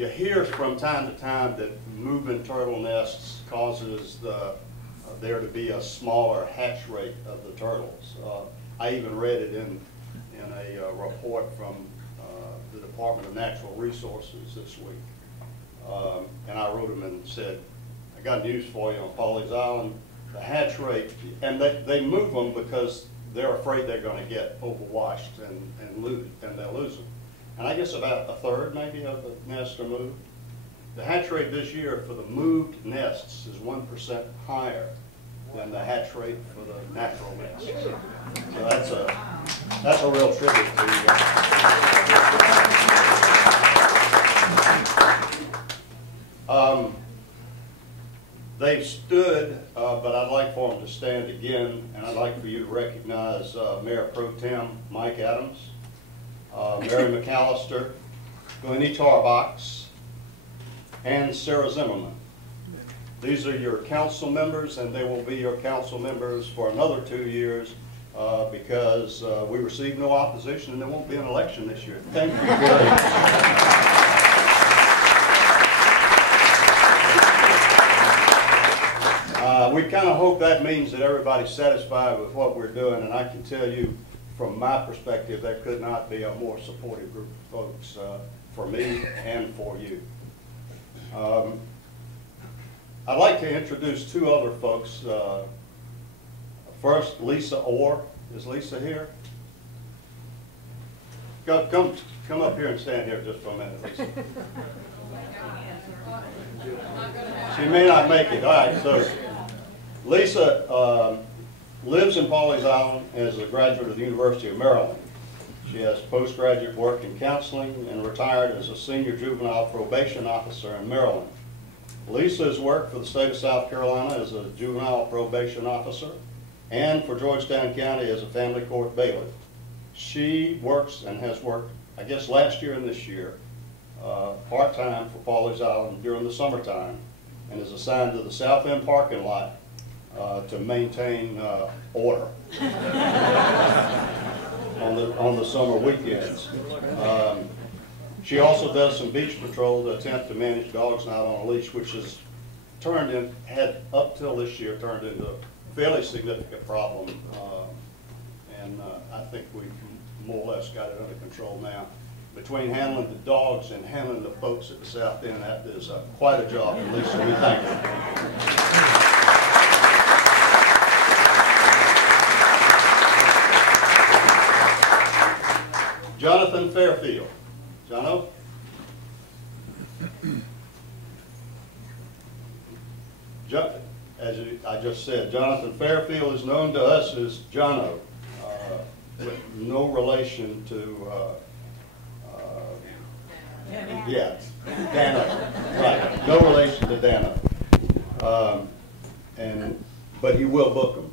you hear from time to time that moving turtle nests causes there to be a smaller hatch rate of the turtles. I even read it in a report from the Department of Natural Resources this week. And I wrote them and said, I got news for you on Pawleys Island. The hatch rate, and they move them because they're afraid they're going to get overwashed and they'll lose them. And I guess about a third maybe of the nests are moved. The hatch rate this year for the moved nests is 1% higher than the hatch rate for the natural nests. So that's a real tribute to you guys. They've stood, but I'd like for them to stand again, and I'd like for you to recognize Mayor Pro Tem Mike Adams, Mary McAllister, Glennie Tarbox, and Sarah Zimmerman. These are your council members, and they will be your council members for another 2 years because we received no opposition and there won't be an election this year. Thank you very much. We kind of hope that means that everybody's satisfied with what we're doing, and I can tell you from my perspective there could not be a more supportive group of folks for me and for you. I'd like to introduce two other folks. First, Lisa Orr. Is Lisa here? Come up here and stand here just for a minute, Lisa. She may not make it. All right, so Lisa lives in Pawleys Island as a graduate of the University of Maryland. She has postgraduate work in counseling and retired as a senior juvenile probation officer in Maryland. Lisa has worked for the state of South Carolina as a juvenile probation officer and for Georgetown County as a family court bailiff. She works and has worked, I guess last year and this year, part-time for Pawleys Island during the summertime and is assigned to the South End parking lot to maintain order on the summer weekends. She also does some beach patrol to attempt to manage dogs not on a leash, which has had up till this year turned into a fairly significant problem, and I think we've more or less got it under control now. Between handling the dogs and handling the folks at the South End, that is quite a job, and Lisa, we thank you. Jonathan Fairfield. Jono? As I just said, Jonathan Fairfield is known to us as Jono, with no relation to, Dano. Right, no relation to Dano. But he will book them.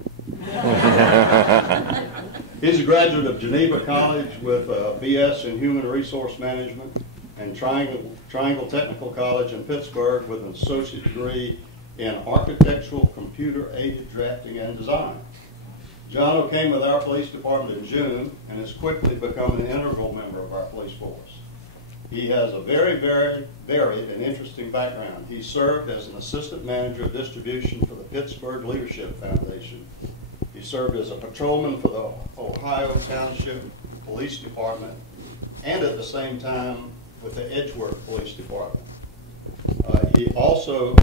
He's a graduate of Geneva College with a BS in Human Resource Management and Triangle Technical College in Pittsburgh with an associate degree in Architectural Computer-Aided Drafting and Design. Jono came with our police department in June and has quickly become an integral member of our police force. He has a very, very varied and interesting background. He served as an assistant manager of distribution for the Pittsburgh Leadership Foundation. He served as a patrolman for the Ohio Township Police Department and at the same time with the Edgeworth Police Department. He also,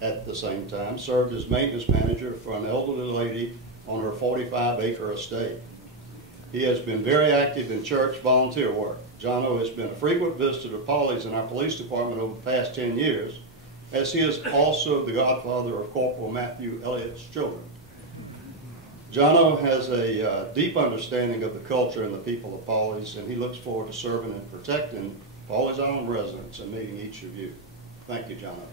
at the same time, served as maintenance manager for an elderly lady on her 45-acre estate. He has been very active in church volunteer work. Jono has been a frequent visitor to Pawleys in our police department over the past 10 years, as he is also the godfather of Corporal Matthew Elliott's children. Jono has a deep understanding of the culture and the people of Pawleys, and he looks forward to serving and protecting Pawleys Island residents and meeting each of you. Thank you, Jono.